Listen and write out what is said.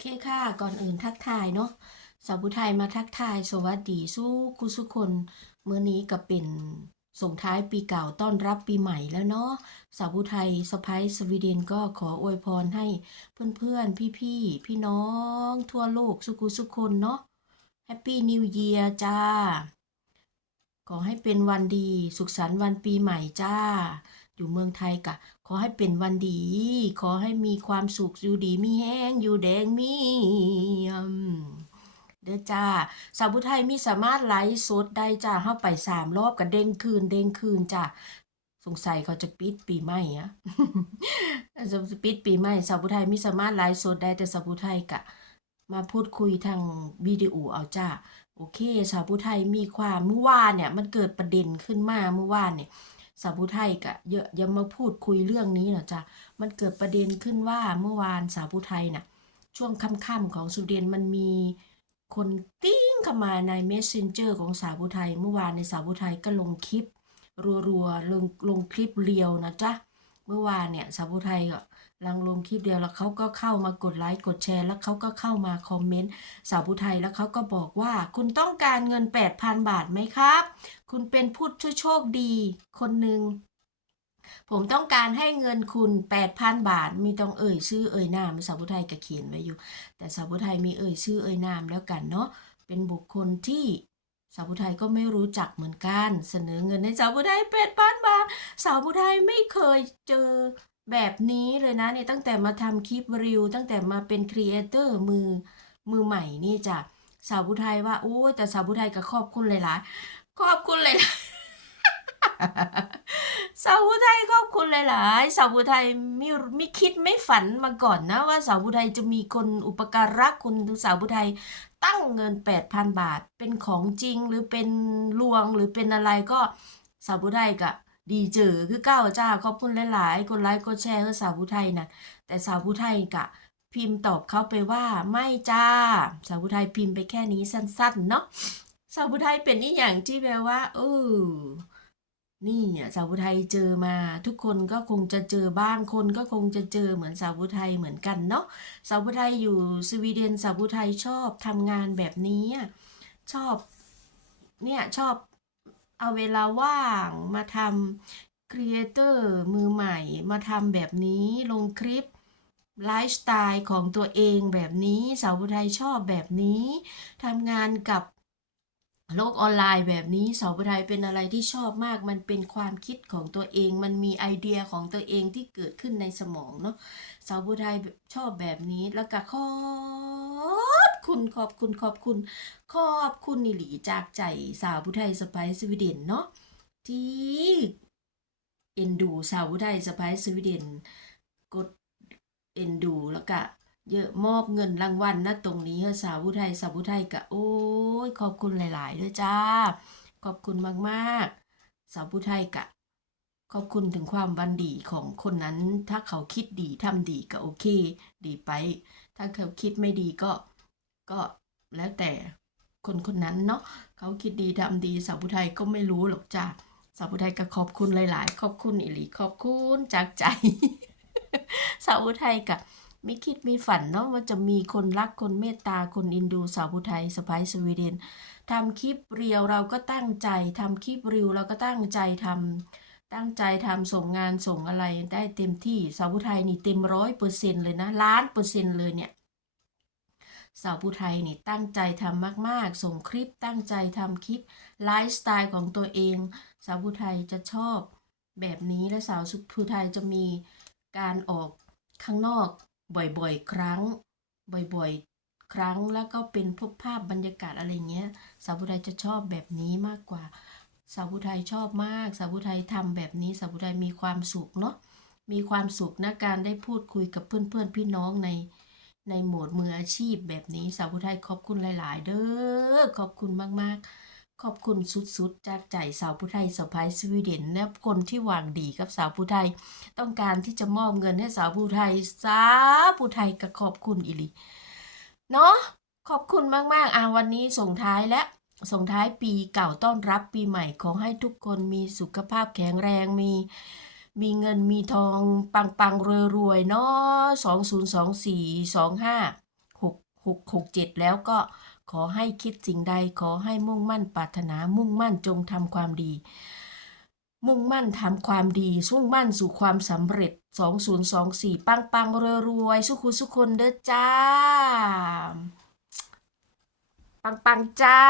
เคค่ะ ก่อนอื่นทักทายเนาะสาวผู้ไทยมาทักทาย สวัสดีสู้คุสุคนเมื่อนี้ก็เป็นส่งท้ายปีเก่าต้อนรับปีใหม่แล้วเนาะสาวผู้ไทยสไปสวีเดนก็ขออวยพรให้เพื่อนๆ พี่ๆ พี่น้อง ทั่วโลกสุกุสุคนเนาะแฮปปี้นิวเยียจ้า ขอให้เป็นวันดี สุขสันต์วันปีใหม่จ้า อยู่เมืองไทยกะ ขอให้เป็นวันดี ขอให้มีความสุขอยู่ดีมีแห้งอยู่แดงมีมเด้อจ้า สาวผู้ไทยมีสามารถไลฟ์สดได้จ้าเข้าไปสามรอบกันเด้งคืนเด้งคืนจ้าสงสัยเขาจะปิดปีใหม่อะจะปิดปีใหม่สาวผู้ไทยมีสามารถไลฟ์สดได้แต่สาวผู้ไทยกะ มาพูดคุยทางวิดีโอเอาจ้าโอเค สาวผู้ไทยมีความเมื่อวานเนี่ย มันเกิดประเด็นขึ้นมาเมื่อวานเนี่ย สาวผู้ไทยกะเยอะยังมาพูดคุยเรื่องนี้เนาะจ้ะมันเกิดประเด็นขึ้นว่าเมื่อวานสาวผู้ไทยน่ะ ช่วงค่ำๆของสุเดนมันมีคนติ้งเข้ามาใน Messenger ของสาวผู้ไทย เมื่อวานในสาวผู้ไทยก็ลงคลิป รัวๆลงลงคลิปเรียวนะจ๊ะ เมื่อวานเนี่ยสาวไทยก็ลังลงคลิปเดียวแล้วเขาก็เข้ามากดไลค์กดแชร์ แล้วเขาก็เข้ามาคอมเมนต์สาวผู้ไทยแล้วเขาก็บอกว่า คุณต้องการเงิน 8,000 บาทไหมครับ คุณเป็นผู้โชคดีคนหนึ่งผมต้องการให้เงินคุณ 8,000 บาท มีต้องเอ่ยชื่อเอ่ยนามสาวผู้ไทยก็เขียนไว้อยู่ แต่สาวผู้ไทยมีเอ่ยชื่อเอ่ยนามแล้วกันเนาะเป็นบุคคลที่ สาวผู้ไทยก็ไม่รู้จักเหมือนกัน เสนอเงินให้สาวผู้ไทยเป็ดพันบาทสาวผู้ไทยไม่เคยเจอแบบนี้เลยนะเนี่ยตั้งแต่มาทำคลิปรีวตั้งแต่มาเป็นครีเอเตอร์มือมือใหม่นี่จ้ะสาวผู้ไทยว่าโอ้แต่สาวผู้ไทยก็ขอบคุณหลายๆขอบคุณหลายๆ สาวผู้ไทยขอบคุณหลายๆสาวผู้ไทยไม่ไม่คิดไม่ฝันมาก่อนนะว่าสาวผู้ไทยจะมีคนอุปการะคุณสาวผู้ไทยตั้งเงิน 8,000 บาท เป็นของจริงหรือเป็นลวงหรือเป็นอะไรก็สาวผู้ไทยก็ดีเจอคือเก้าจ้าขอบคุณหลายๆกดไลค์กดแชร์ให้สาวผู้ไทยนะแต่สาวผู้ไทยกะพิมพ์ตอบเขาไปว่าไม่จ้า สาวผู้ไทยพิมพ์ไปแค่นี้สั้นๆ เนาะสาวผู้ไทยเป็นอีหยังที่แปลว่าเออ นี่อะสาวไทยเจอมาทุกคนก็คงจะเจอบ้างคนก็คงจะเจอเหมือนสาวไทยเหมือนกันเนาะสาวไทยอยู่สวีเดนสาวไทยชอบทำงานแบบนี้ชอบเนี่ยชอบเอาเวลาว่างมาทำครีเอเตอร์มือใหม่มาทำแบบนี้ลงคลิปไลฟ์สไตล์ของตัวเองแบบนี้สาวไทยชอบแบบนี้ทำงานกับ โลกออนไลน์แบบนี้สาวไทยเป็นอะไรที่ชอบมาก มันเป็นความคิดของตัวเอง มันมีไอเดียของตัวเองที่เกิดขึ้นในสมองเนาะสาวไทยชอบแบบนี้แล้วก็ขอบคุณขอบคุณขอบคุณ ขอบคุณนิหลีจากใจสาวผู้ไทยสไปซ์สวีเดนเนาะที่เอ็นดูสาวผู้ไทยสไปซ์สวีเดนกดเอ็นดูแล้วก็ เยอะมอบเงินรางวัลนะตรงนี้ให้สาวผู้ไทยสาวผู้ไทยกะโอ้ยขอบคุณหลาย ๆ ด้วยจ้า ขอบคุณมาก ๆ สาวผู้ไทยกะ ขอบคุณถึงความวันดีของคนนั้น ถ้าเขาคิดดีทำดีก็โอเค ดีไป ถ้าเขาคิดไม่ดีก็ก็แล้วแต่คนคนนั้นเนาะเขาคิดดีทำดีสาวผู้ไทยก็ไม่รู้หรอกจ้าสาวผู้ไทยก็ขอบคุณหลาย ๆ ขอบคุณอิลีขอบคุณจากใจสาวผู้ไทยกะ ไม่คิดไม่ฝันเนาะว่าจะมีคนรักคนเมตตาคนอินดูสาวผู้ไทยสไปซ์สวีเดนทำคลิปเรียวเราก็ตั้งใจทำคลิปรีวเราก็ตั้งใจทำตั้งใจทำส่งงานส่งอะไรได้เต็มที่สาวผู้ไทยนี่เต็มร้อยเปอร์เซ็นต์เลยนะล้านเปอร์เซ็นต์เลยเนี่ยสาวผู้ไทยนี่ตั้งใจทำมาก ๆ ส่งคลิปตั้งใจทำคลิปไลฟ์สไตล์ของตัวเอง สาวผู้ไทยจะชอบแบบนี้และสาวผู้ไทยจะมีการออกข้างนอก บ่อยๆ ครั้ง บ่อยๆ ครั้งแล้วก็เป็นพบภาพบรรยากาศอะไรเงี้ย สาวผู้ไทยจะชอบแบบนี้มากกว่า สาวผู้ไทยชอบมาก สาวผู้ไทยทำแบบนี้ สาวผู้ไทยมีความสุขเนาะ มีความสุขนะการได้พูดคุยกับเพื่อนๆ พี่น้องในในโหมดมืออาชีพแบบนี้ สาวผู้ไทยขอบคุณหลาย ๆ เด้อ ขอบคุณมากๆ ขอบคุณสุดๆ จากใจสาวผู้ไทยสไปซ์สวีเดนและคนที่วังดีกับสาวผู้ไทย ต้องการที่จะมอบเงินให้สาวผู้ไทยสาวผู้ไทยก็ขอบคุณอิลิเนาะขอบคุณมากๆอ่าวันนี้ส่งท้ายและส่งท้ายปีเก่าต้อนรับปีใหม่ขอให้ทุกคนมีสุขภาพแข็งแรงมี มีเงินมีทองปังปังรวยรวยเนาะสองศูนย์สองสี่สองห้าหก6 6 7แล้วก็ ขอให้คิดสิ่งใดขอให้มุ่งมั่นปรารถนามุ่งมั่นจงทำความดี มุ่งมั่นทำความดีสุ่งมั่นสู่ความสำเร็จ 2024 ปังปังรวยรวยสุขุสุคนเด้อจ้า ปังปังจ้า